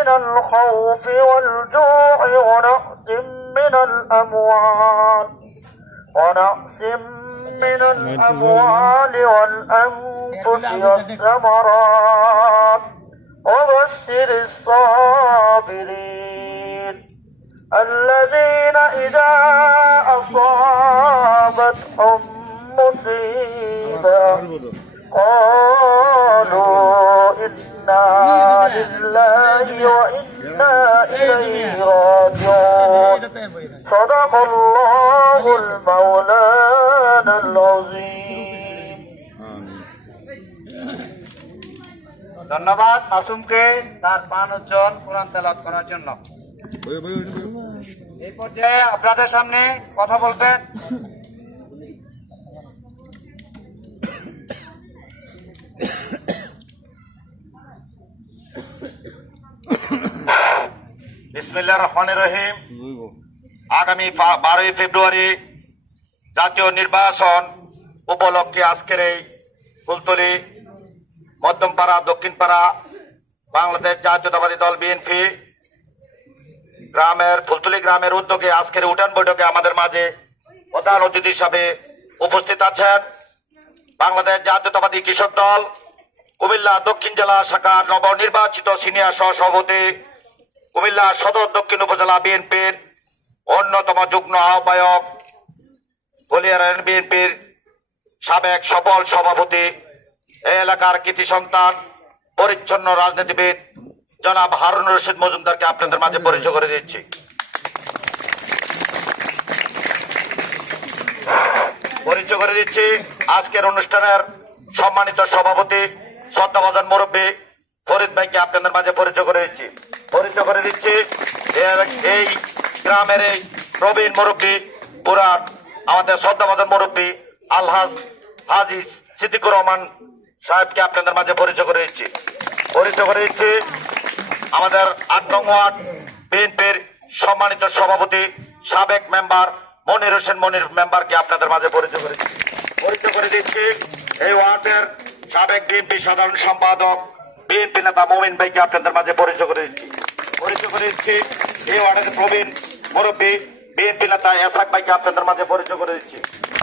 من الخوف والجوع ونقص من الأموال. ونقص من الأموال والأنفس والثمرات. وبشر الصابرين. الذين إذا أصابتهم مصيبة قالوا إنا لله وإنا إليه راجعون صدق الله المولانا العظيم ধন্যবাদ মাসুমকে তার প্রাণ উজ্জ্বল কোরআন তেলাত করার জন্য এই পর্যায়ে আপনাদের সামনে কথা বলবেন রহিম। আগামী বারোই ফেব্রুয়ারি জাতীয় নির্বাচন উপলক্ষে আজকের এই ফুলতলি মধ্যমপাড়া দক্ষিণপাড়া বাংলাদেশ জাতীয়তাবাদী দল বিএনপি গ্রামের ফুলতলি গ্রামের উদ্যোগে আজকের উঠান বৈঠকে আমাদের মাঝে প্রধান অতিথি হিসাবে উপস্থিত আছেন বাংলাদেশ জাতীয়তাবাদী কৃষক দল কুমিল্লা দক্ষিণ জেলা শাখার নবনির্বাচিত সিনিয়র সহ সভাপতি কুমিল্লা সদর দক্ষিণ উপজেলা বিএনপির অন্যতম যুগ্ম আহ্বায়ক বলিয়ার বিএনপির সাবেক সফল সভাপতি এই এলাকার কৃতি সন্তান, পরিচ্ছন্ন রাজনীতিবিদ জনাব হারুন রশিদ মজুমদারকে আপনাদের মাঝে পরিচয় করে দিচ্ছি। পরিচয় করে দিচ্ছি আজকের অনুষ্ঠানের সম্মানিত সভাপতি, শ্রদ্ধাভাজন মুরব্বী ফরিদ ভাইকে আপনাদের মাঝে পরিচয় করে দিচ্ছি। করে দিচ্ছি এই গ্রামের এই প্রবীণ মুরব্বী পুরান আমাদের শ্রদ্ধাভাজন মুরব্বী আলহাজ হাজি সিদ্দিকুর রহমান সাহেবকে আপনাদের মাঝে পরিচয় করে দিচ্ছি পরিচয় করে দিচ্ছি আমাদের আট নং ওয়ার্ড বিএনপির সম্মানিত সভাপতি, সাবেক মেম্বার মনির হোসেন মনির মেম্বারকে আপনাদের মাঝে পরিচয় করে। পরিচয় করে দিচ্ছি এই ওয়ার্ডের সাবেক বিএনপি সাধারণ সম্পাদক, বিএনপি নেতা মোমিন ভাইকে আপনাদের মাঝে পরিচয় করে দিচ্ছি পরিচয় করে দিচ্ছি এই ওয়ার্ডের প্রবীণ মুরব্বী, বিএনপি নেতা এসাক ভাইকে আপনাদের মাঝে পরিচয় করে দিচ্ছি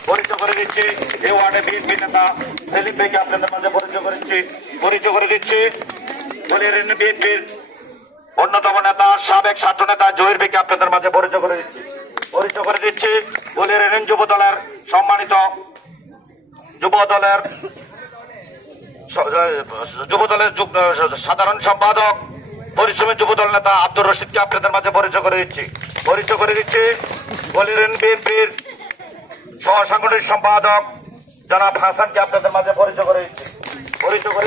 পরিচয় করে দিচ্ছি, এই ওয়ার্ডে বিএনপি নেতা সেলিম ভাইকে আপনাদের মাঝে পরিচয় করে দিচ্ছি পরিচয় করে দিচ্ছি বলিয়া বিএনপির অন্যতম নেতা, সাবেক ছাত্র নেতা জহির বেকে আপনাদের মাঝে পরিচয় করে দিচ্ছি। পরিচয় করে দিচ্ছি বলিয়া রেনেন যুব দলের সম্মানিত যুব দলের যুব দলের সাধারণ সম্পাদক পরিশ্রমী যুব দল নেতা আব্দুর রশিদকে আপনাদের মাঝে পরিচয় করে দিচ্ছি। পরিচয় করে দিচ্ছি বলিরেন বিএনপির সহ সাংগঠনিক সম্পাদক জনাব হাসানকে আপনাদের মাঝে পরিচয় করে দিচ্ছি। করে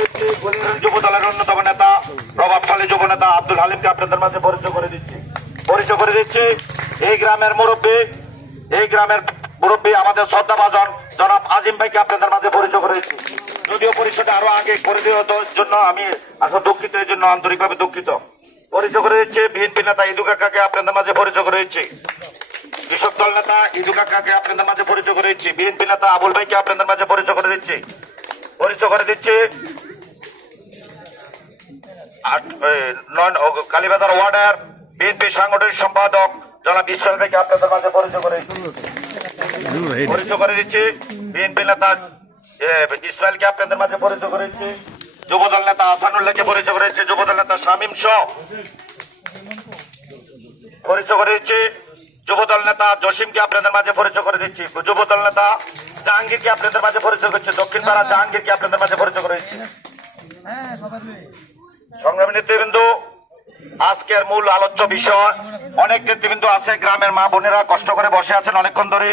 যুব দলের অন্যতম নেতা, প্রভাবশালী নেতা আব্দুল আপনাদের মাঝে পরিচয় করে দিচ্ছি। করে এই গ্রামের মুরব্বী, এই গ্রামের মুরব্বী আমাদের শ্রদ্ধাভাজন জনাব আজিম ভাইকে আপনাদের মাঝে পরিচয় করে দিচ্ছি। যদিও পরিচয়টা আরও আগে করে দেওয়ার জন্য আমি আসলে দুঃখিত এর জন্য আন্তরিকভাবে দুঃখিত। পরিচয় করে দিচ্ছি, বিএনপি নেতা ইদু কাকাকে আপনাদের মাঝে পরিচয় করে দিচ্ছি। কৃষক দল নেতা ইদু আপনাদের মাঝে পরিচয় করে দিচ্ছি। বিএনপি নেতা আবুল ভাইকে আপনাদের মাঝে পরিচয় করে দিচ্ছি। পরিচয় করে দিচ্ছি কালীবাজার ওয়ার্ডের বিএনপি সাংগঠনিক সম্পাদক জনাব ইসমাইল ভাইকে আপনাদের মাঝে পরিচয় করে পরিচয় করে দিচ্ছি বিএনপি নেতা এ, ইসমাইলকে আপনাদের মাঝে পরিচয় করে দিচ্ছি যুবদল নেতা আসানুল্লাহকে পরিচয় করে দিচ্ছি যুবদল নেতা শামীম শাহ। পরিচয় করে দিচ্ছি যুবদল নেতা জসিমকে আপনাদের মাঝে পরিচয় করে দিচ্ছি। যুবদল নেতা জাহাঙ্গীরকে আপনাদের মাঝে পরিচয় করছি। দক্ষিণ পাড়া জাহাঙ্গীরকে আপনাদের মাঝে পরিচয় করে দিচ্ছি সংগ্রামী নেতৃবৃন্দু আজকের মূল আলোচ্য বিষয় অনেক নেতৃবৃন্দ আছে গ্রামের মা বোনেরা কষ্ট করে বসে আছেন অনেকক্ষণ ধরে।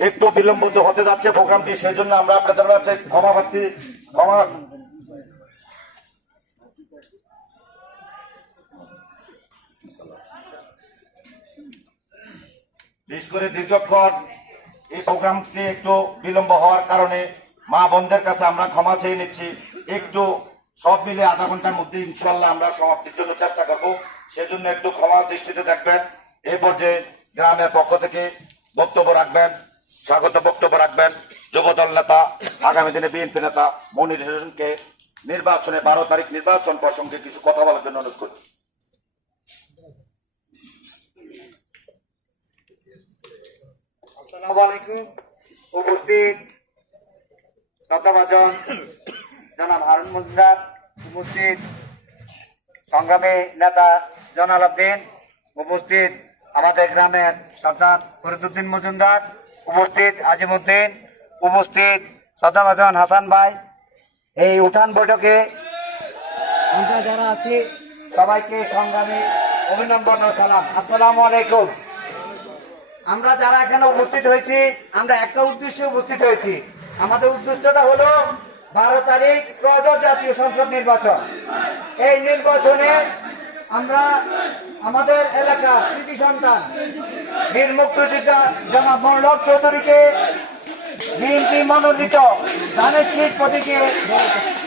একটু বিলম্বিত হতে যাচ্ছে প্রোগ্রামটি সেই জন্য আমরা আপনাদের কাছে ক্ষমা প্রার্থী, ক্ষমা বিশেষ করে দীর্ঘক্ষণ এই প্রোগ্রামটি একটু বিলম্ব হওয়ার কারণে মা বোনদের কাছে আমরা ক্ষমা চেয়ে নিচ্ছি। একটু সব মিলে আধা ঘণ্টার মধ্যে ইনশাল্লাহ আমরা সমাপ্তির জন্য চেষ্টা করব। সেজন্য একটু ক্ষমা দৃষ্টিতে দেখবেন। এই পর্যায়ে গ্রামের পক্ষ থেকে বক্তব্য রাখবেন। স্বাগত বক্তব্য রাখবেন যুবদল নেতা, আগামী দিনে বিএনপি নেতা মনির হোসেনকে নির্বাচনে বারো তারিখ নির্বাচন প্রসঙ্গে কিছু কথা বলার জন্য অনুরোধ করি। উপস্থিত শ্রদ্ধাভাজন জনাব হারুন মজুমদার উপস্থিত সংগ্রামী নেতা জনাল উপস্থিত আমাদের গ্রামের সর্দার ফরিদুদ্দিন মজুমদার উপস্থিত আজিমুদ্দিন, উপস্থিত শ্রদ্ধাভাজন হাসান ভাই। এই উঠান বৈঠকে আমরা যারা আছি, সবাইকে সংগ্রামী অভিনন্দন সালাম। আসসালামু আলাইকুম। আমরা যারা এখানে উপস্থিত হয়েছি, আমরা একটা উদ্দেশ্যে উপস্থিত হয়েছি। আমাদের উদ্দেশ্যটা হলো বারো তারিখ ত্রয়োদশ জাতীয় সংসদ নির্বাচন। এই নির্বাচনে আমরা আমাদের এলাকার কৃতি সন্তান বীর মুক্তিযোদ্ধা জনাব মনোলভ চৌধুরীকে বিএনপি মনোনীত ধানের শীত প্রতীকে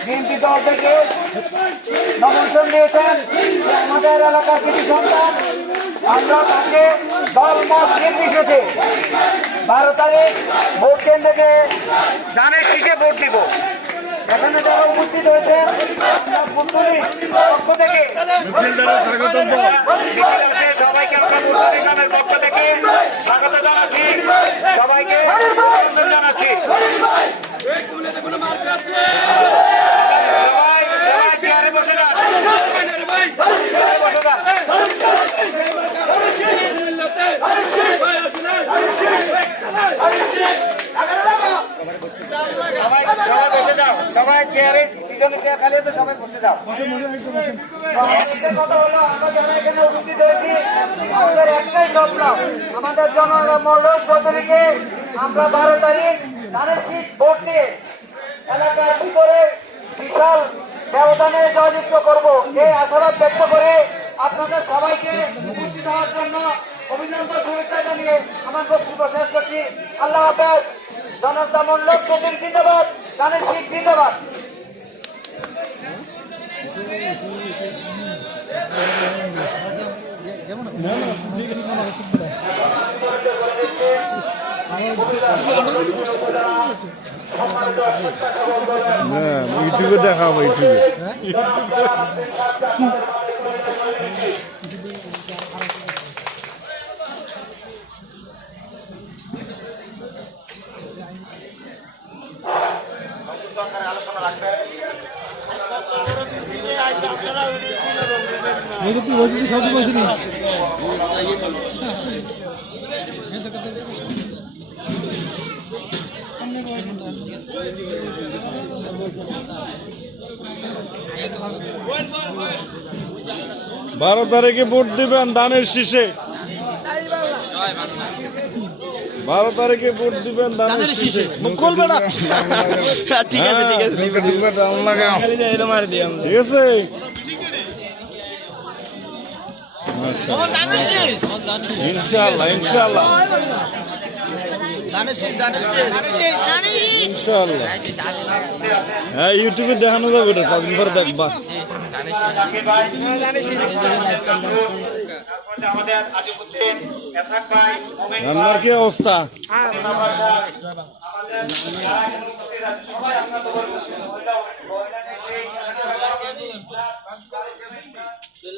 বিএনপি দল থেকে নমিনেশন দিয়েছেন। আমাদের এলাকার কিছু সন্তান। আমরা তাকে দল মত নির্বিশেষে বারো তারিখ ভোট কেন্দ্রকে ধানের শীষে ভোট দিব। এখানে যারা উপস্থিত হয়েছেন পক্ষ থেকে সবাইকে গ্রামের পক্ষ থেকে স্বাগত জানাচ্ছি। সবাইকে অভিনন্দন জানাচ্ছি। সবাই সবাই চেয়ারে বসে যান। বসে যান সবাই সবাই বসে যাও সবাই চেয়ারে পিছনে চেয়ার খালি আছে সবাই বসে যাও। আমরা যারা এখানে আমাদের একটাই আমাদের জনগণ মল্লক চৌধুরীকে আমরা বারো তারিখ ধানের শীত ভোট দিয়ে এলাকার ভিতরে বিশাল ব্যবধানে জয়যুক্ত করব। এই আশাবাদ ব্যক্ত করে আপনাদের সবাইকে উপস্থিত হওয়ার জন্য অভিনন্দন, শুভেচ্ছা জানিয়ে আমার বক্তব্য শেষ করছি। আল্লাহ হাফেজ। জনতা মল্লক চৌধুরী, জিন্দাবাদ। ধানের শীত জিন্দাবাদ হ্যাঁ ইউটিউবে দেখাবো ইউটিউবে। বারো তারিখে ভোট দিবেন ধানের শীষে। বারো তারিখে ভোট দিবেন ধানের শীষে। মুখ খুলবে না? ঠিক আছে ঠিক আছে। ঠিক আছে? ইনশাল্লাহ ইনশাল্লাহ হ্যাঁ ইউটিউবে দেখানো যাবে এটা কদিন পরে দেখবা। রান্নার কি অবস্থা? সবাই আমরা তো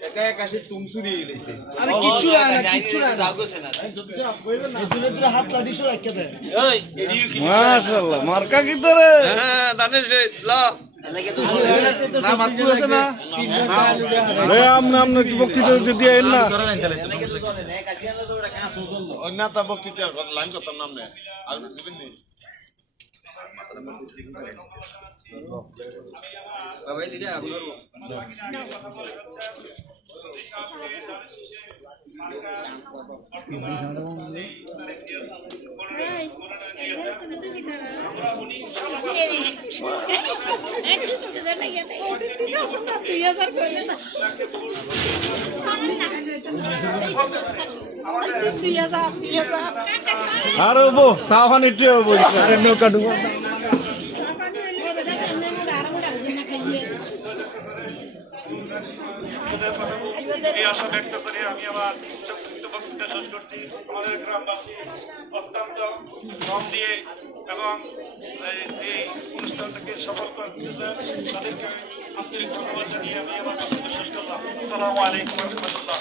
একা একাশে টুমসু দিয়ে গেছে আরে কিচ্ছু না না কিচ্ছু না। জাগোছে না। দূরে দূরে হাত লাটিছো রাখতে দেন এই এডিও কি? মাশাআল্লাহ মার্কা কি ধরে হ্যাঁ দানেশ রে লা। বক্তৃতা বাবা এদিকে আপনার আর বো সাহান একটু বলছি আরে নৌকা ডুবা এবং এই- এই অনুষ্ঠানটাকে সফল করতেছে তাদেরকে আন্তরিক ধন্যবাদ জানিয়ে আমি আমার বক্তব্য শেষ করলাম। আসসালামু আলাইকুম রহমতুল্লাহ।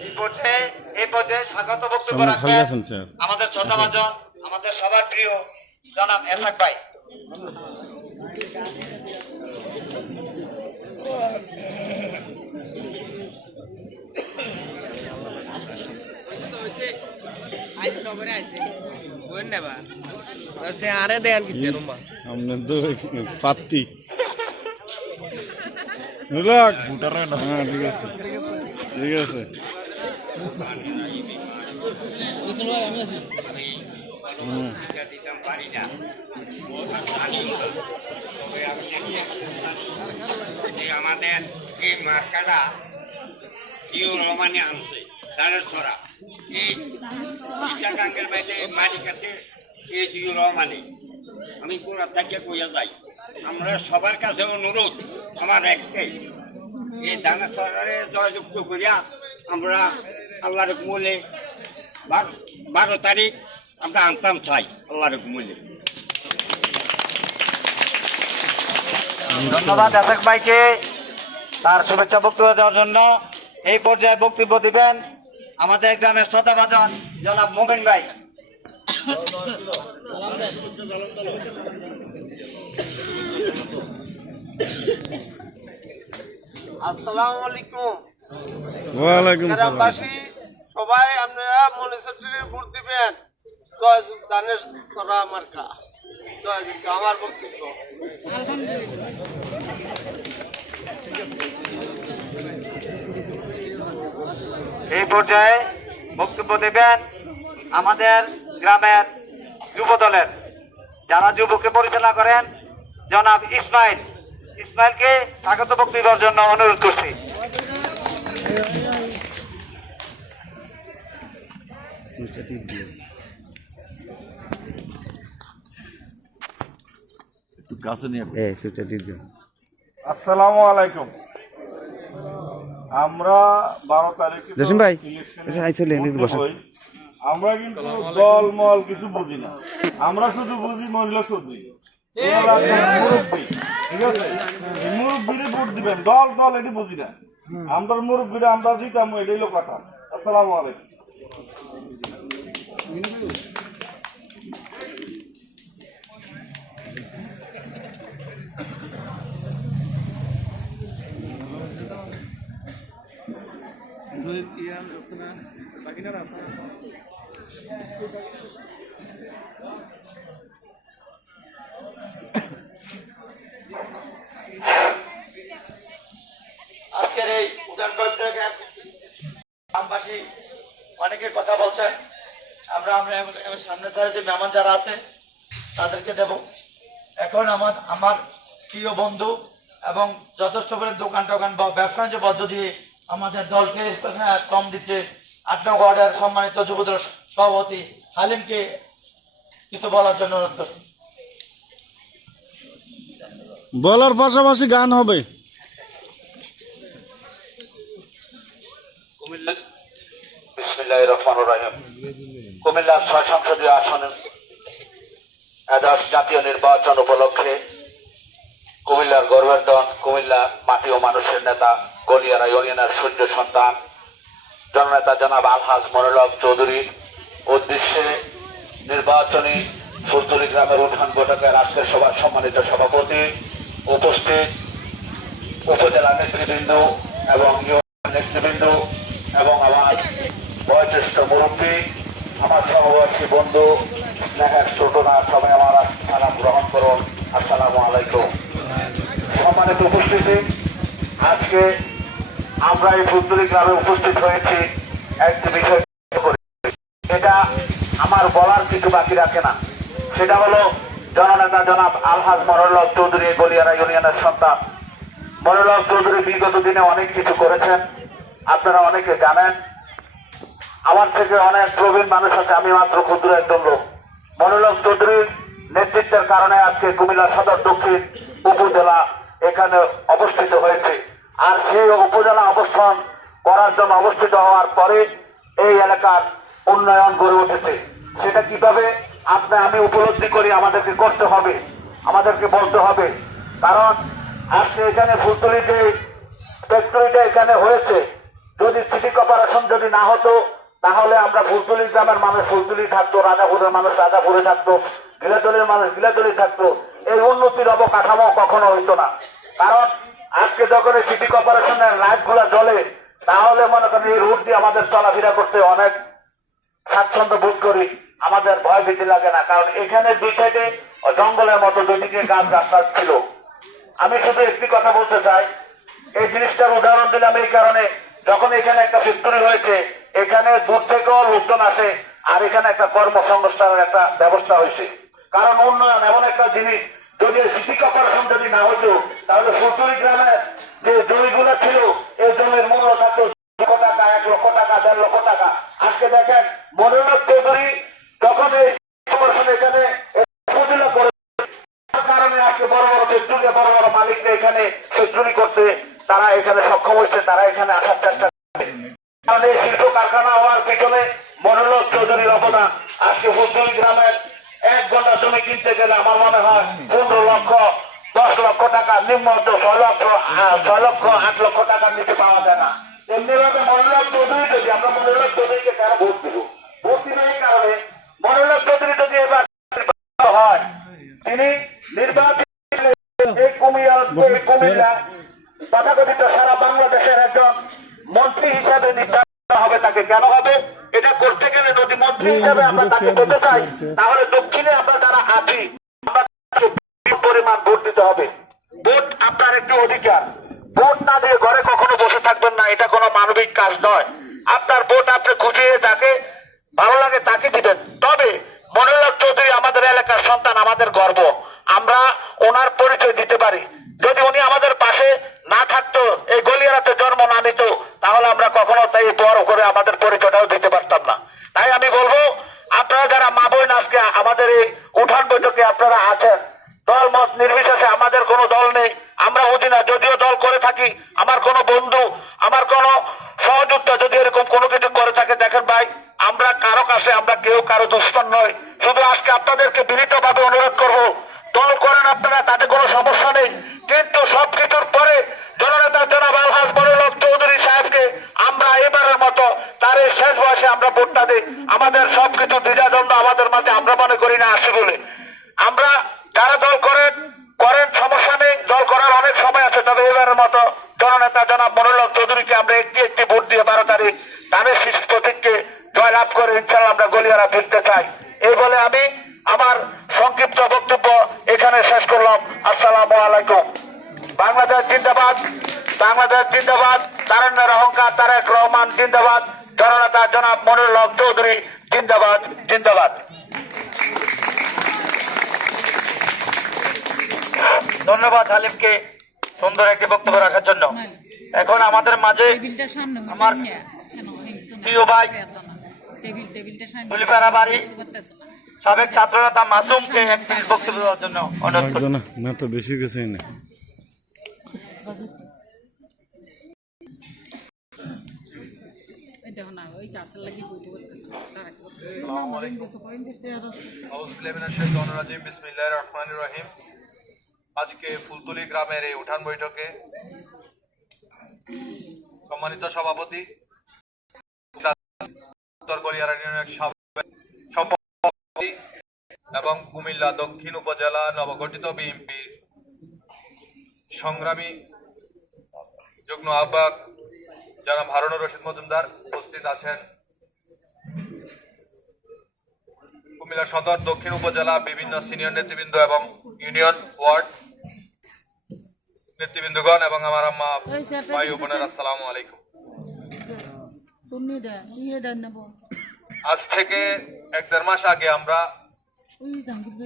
এই পর্যায়ে এই স্বাগত বক্তব্য সামনে খালি রাখবেন আছেন আমাদের আমাদের সবার প্রিয় জনাব এসাক ভাই। আরে দেন কি আমনে তো পাত্তি নুলাক হ্যাঁ ঠিক আছে ঠিক আছে আমাদের এই মার্কাটা জিও রহমানে আনছে। দাঁড়ের ছড়া। এই ইটাগাঙ্গের বাইরে মালিক আছে এই জিও রহমানে। আমি গোড়া থেকে কইয়া যাই, আমরা সবার কাছে অনুরোধ, আমার একটাই, এই দানা ছড়ারে জয়যুক্ত করিয়া আমরা আল্লাহর কুমলে বারো তারিখ আমরা আনতাম চাই, আল্লাহর কুমলে ধন্যবাদ এসাক ভাইকে, তার শুভেচ্ছা বক্তব্য দেওয়ার জন্য। এই পর্যায়ে বক্তব্য দিবেন আমাদের গ্রামের শ্রদ্ধাভাজন জনাব মোমেন ভাই। আসসালামু আলাইকুম। ওয়ালাইকুম গ্রামবাসী সবাই আপনারা মনিসেটির ভোট দিবেন। জয় যুগ দানেশ সরা মার্কা। জয় আমার বক্তব্য। এই পর্যায়ে বক্তব্য দেবেন আমাদের গ্রামের যুব দলের যারা যুবককে পরিচালনা করেন জনাব ইসমাইল। ইসমাইলকে স্বাগত বক্তব্যের জন্য অনুরোধ করছি। আসসালামু আলাইকুম। আমরা বারো তারিখে জসিম ভাই আমরা কিন্তু দল মল কিছু বুঝি না। আমরা শুধু বুঝি মহিলা শুধু মুরব্বী। ঠিক আছে? মুরব্বীরে ভোট দিবেন। দল দল এটি বুঝি না। আমরা মুরব্বীরে আমরা দিতাম এটাই কথা। আসসালামু আলাইকুম। আজকের এই উদান গ্রামবাসী অনেকে কথা বলছেন আমরা আমরা সামনে ধারে যে মেহমান যারা আছে, তাদেরকে দেব। এখন আমার আমার প্রিয় বন্ধু এবং যথেষ্ট করে দোকান টোকান বা ব্যবসা বাণিজ্য পদ্ধতি আমাদের দলকে হ্যাঁ, কম দিচ্ছে। আট নং ওয়ার্ডের সম্মানিত যুবদল সভাপতি হালিমকে কিছু বলার জন্য অনুরোধ করছি। বলার পাশাপাশি গান হবে। বিসমিল্লাহির রহমানির রহিম। কুমিল্লা ছয় সংসদীয় আসনে একাদশ জাতীয় নির্বাচন উপলক্ষে কুমিল্লার গর্বের ডন কুমিল্লা মাটি ও মানুষের নেতা গলিয়ারা ইউনিয়নের সূর্য সন্তান, জননেতা জনাব আলহাজ মনোলক চৌধুরীর উদ্দেশ্যে নির্বাচনী ফুলতলি গ্রামের উঠান বৈঠকের আজকের সভার সম্মানিত সভাপতি উপস্থিত উপজেলা নেতৃবৃন্দ এবং নেতৃবৃন্দ এবং আমার বয়োজ্যেষ্ঠ মুরব্বী, আমার সহবাসী বন্ধু, স্নেহের ছোট না সবাই আমার সালাম গ্রহণ করুন। আসসালামু আলাইকুম। সম্মানিত উপস্থিতি, আজকে আমরা এই ফুলতলি গ্রামে উপস্থিত হয়েছি, একটি বিষয় এটা আমার বলার কিছু বাকি রাখে না। সেটা হলো, জননেতা জনাব আলহাজ মরল্লভ চৌধুরী গলিয়ারা ইউনিয়নের সন্তান। মরল্লভ চৌধুরী বিগত দিনে অনেক কিছু করেছেন, আপনারা অনেকে জানেন। আমার থেকে অনেক প্রবীণ মানুষ আছে, আমি মাত্র ক্ষুদ্র একজন লোক। মনোলভ চৌধুরীর নেতৃত্বের কারণে আজকে কুমিল্লা সদর দক্ষিণ উপজেলা এখানে অবস্থিত হয়েছে। আর সেই উপজেলা অবস্থান করার জন্য অবস্থিত হওয়ার পরে এই এলাকার উন্নয়ন গড়ে উঠেছে। সেটা কীভাবে? আপনি আমি উপলব্ধি করি, আমাদেরকে করতে হবে, আমাদেরকে বলতে হবে। কারণ আজকে এখানে ফুলতলি যে ফ্যাক্টরিটা এখানে হয়েছে, যদি সিটি কর্পোরেশন যদি না হতো, তাহলে আমরা ফুলতুলি গ্রামের মানুষ ফুলতুলি থাকতো, রাজাপুরের মানুষ রাজাপুরে থাকতো, গিলাতলির মানুষ গিলাতলি থাকতো। এই উন্নতির অবকাঠামো কখনো হইতো না। কারণ আজকে যখন এই সিটি কর্পোরেশনের লাইটগুলা জ্বলে, তাহলে মনে করেন এই রুট দিয়ে আমাদের চলাফেরা করতে অনেক স্বাচ্ছন্দ্য বোধ করি। আমাদের ভয় ভীতি লাগে না, কারণ এখানে দুই সাইডে জঙ্গলের মতো দুদিকে গাছ রাস্তা ছিল। আমি শুধু একটি কথা বলতে চাই, এই জিনিসটার উদাহরণ দিলাম এই কারণে, যখন এখানে একটা ফ্যাক্টরি হয়েছে, এখানে দূর থেকেও লোকজন আসে, আর এখানে একটা কর্মসংস্থানের একটা ব্যবস্থা হয়েছে। কারণ উন্নয়ন এমন একটা জিনিস যদি সিটি কর্পোরেশন যদি না হতো তাহলে ফুলতুলি গ্রামে যে জমিগুলো ছিল এই জমির মূল্য থাকতো লক্ষ টাকা, এক লক্ষ টাকা, দেড় লক্ষ টাকা। আজকে দেখেন মনোরঞ্জন চৌধুরী যখন এই কর্পোরেশন এখানে কারণে করতে তারা এখানে সক্ষম হয়েছে, তারা এখানে আসার চেষ্টা কারখানা হওয়ার পিছনে মনোলোক চৌধুরীর অবদান। আজকে ফুলতলি গ্রামের ঘণ্টা জমি কিনতে গেলে আমার মনে হয় পনেরো লক্ষ দশ লক্ষ টাকা নিম্ন ছয় লক্ষ ছয় লক্ষ আট লক্ষ টাকার নিচে পাওয়া যায় না। এমনি ভাবে মনোলোক চৌধুরী যদি আমরা মনোলোক চৌধুরীকে কেন ভোট দিব? ভোট দিব এই কারণে মনোলোক চৌধুরী যদি এবার হয় তিনি নির্বাচিত হলে এই কুমিল্লা কুমিল্লা তথাকথিত সারা বাংলাদেশের একজন মন্ত্রী হিসাবে নির্ধারণ হবে তাকে। কেন হবে? এটা করতে গেলে যদি মন্ত্রী হিসাবে আমরা তাকে পেতে চাই তাহলে দক্ষিণে আমরা যারা আছি আমরা তাকে বিপুল পরিমাণ ভোট দিতে হবে ভোট আপনার একটি অধিকার। ভোট না দিয়ে ঘরে কখনো বসে থাকবেন না, এটা কোনো মানবিক কাজ নয়। আপনার ভোট আপনি খুঁজিয়ে তাকে ভালো লাগে তাকে দিবেন। তবে মনোরঞ্জন চৌধুরী আমাদের এলাকার সন্তান, আমাদের গর্ব। আমরা ওনার পরিচয় দিতে পারি। যদি উনি আমাদের পাশে না থাকতো, এই গলিয়ারাতে জন্ম না নিত, তাহলে আমরা কখনো তাই বড় করে আমাদের পরিচয়টাও দিতে পারতাম না। তাই আমি বলব, আপনারা যারা মা বোন আজকে আমাদের এই উঠান বৈঠকে আপনারা আছেন দল মত নির্বিশেষে আমাদের কোনো দল নেই। আমরা অধীনা যদিও দল করে থাকি, আমার কোনো বন্ধু, আমার কোনো সহযোগিতা যদি এরকম কোনো কিছু করে থাকে, দেখেন ভাই, আমরা কারও কাছে আমরা কেউ কারও দুশ্মন নয় শুধু আজকে আপনাদেরকে বিনীতভাবে অনুরোধ করব, দল করেন আপনারা, তাতে কোনো সমস্যা নেই। কিন্তু সবকিছুর পরে জননেতা জনাব আলহাজ বড়লোক চৌধুরী সাহেবকে আমরা এবারের মতো তার এই শেষ বয়সে আমরা ভোটটা দিই। আমাদের সবকিছু দ্বিধাদ্বন্দ্ব আমাদের মাঝে, আমরা মনে করি না আসি বলে। আমরা যারা দল করেন করেন সমস্যা নেই দল করার অনেক সময় আছে তবে এবারের মতো জননেতা জনাব মনোলক চৌধুরীকে আমরা একটি একটি ভোট দিয়ে বারো তারিখ ধানের শিশু প্রতীককে জয়লাভ করে ইনশাল্লাহ আমরা গলিয়ারা ফিরতে চাই। এই বলে আমি আমার সংক্ষিপ্ত বক্তব্য এখানে শেষ করলাম। আসসালামু আলাইকুম। বাংলাদেশ জিন্দাবাদ বাংলাদেশ জিন্দাবাদ তারেন্দ্রের অহংকার তারেক রহমান জিন্দাবাদ, জননেতা জনাব মনিরুল হক চৌধুরী জিন্দাবাদ জিন্দাবাদ। ধন্যবাদ হালিমকে। সুন্দর একটি বক্তব্য রাখার জন্য। এখন আমাদের মাঝে টেবিলটার সামনে আমার কেন হইছে না? প্রিয় ভাই টেবিল টেবিলটার বাড়ি না। সাবেক ছাত্রনেতা মাসুমকে এক মিনিট বক্তব্য দেওয়ার জন্য অনুরোধ না না তো বেশি কিছুই না ওই দেখো না ওই গাছের লাগি বইতে করতেছে না আজকে ফুলতলি গ্রামের এই উঠান বৈঠকে সম্মানিত সভাপতি, উত্তর সভাপতি এবং কুমিল্লা দক্ষিণ উপজেলা নবগঠিত বিএনপির সংগ্রামী যুগ্ম আহ্বায়ক যারা হারুনুর রশিদ মজুমদার উপস্থিত আছেন। কুমিল্লা সদর দক্ষিণ উপজেলা বিভিন্ন সিনিয়র নেতৃবৃন্দ এবং ইউনিয়ন ওয়ার্ড নেতৃবৃন্দগণ এবং আমার আম্মা ভাই ও বোনের আসসালামু আলাইকুম। আজ থেকে এক দেড় মাস আগে আমরা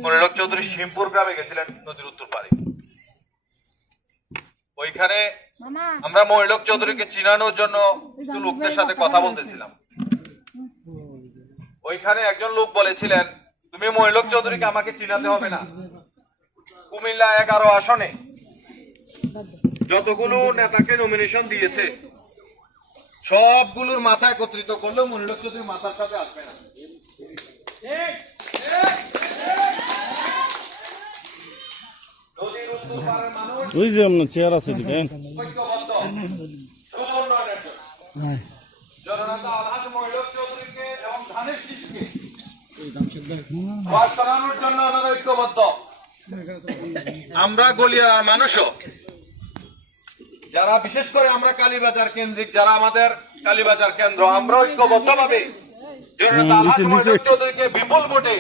মনিরক চৌধুরী শিমপুর গ্রামে গেছিলেন নদীর উত্তর পারে ওইখানে আমরা মহিলক চৌধুরীকে চিনানোর জন্য কিছু লোকদের সাথে কথা বলতেছিলাম। ওইখানে একজন লোক বলেছিলেন তুমি মহিলক চৌধুরীকে আমাকে চিনাতে হবে না। কুমিল্লা এগারো আসনে যতগুলো নেতাকে নমিনেশন দিয়েছে সবগুলোর মাথা একত্রিত করলেও মনিরক চৌধুরী মাথার সাথে আসবে না। নদীর উত্তর পারের মানুষ ওই যে আপনার চেয়ার আছে দিবেন ঐক্যবদ্ধ। আমরা গলিয়া মানুষ। গলিয়ার মানুষও যারা বিশেষ করে আমরা কালীবাজার কেন্দ্রিক যারা আমাদের কালীবাজার কেন্দ্র আমরা ঐক্যবদ্ধ ভাবে বিপুল ভোটে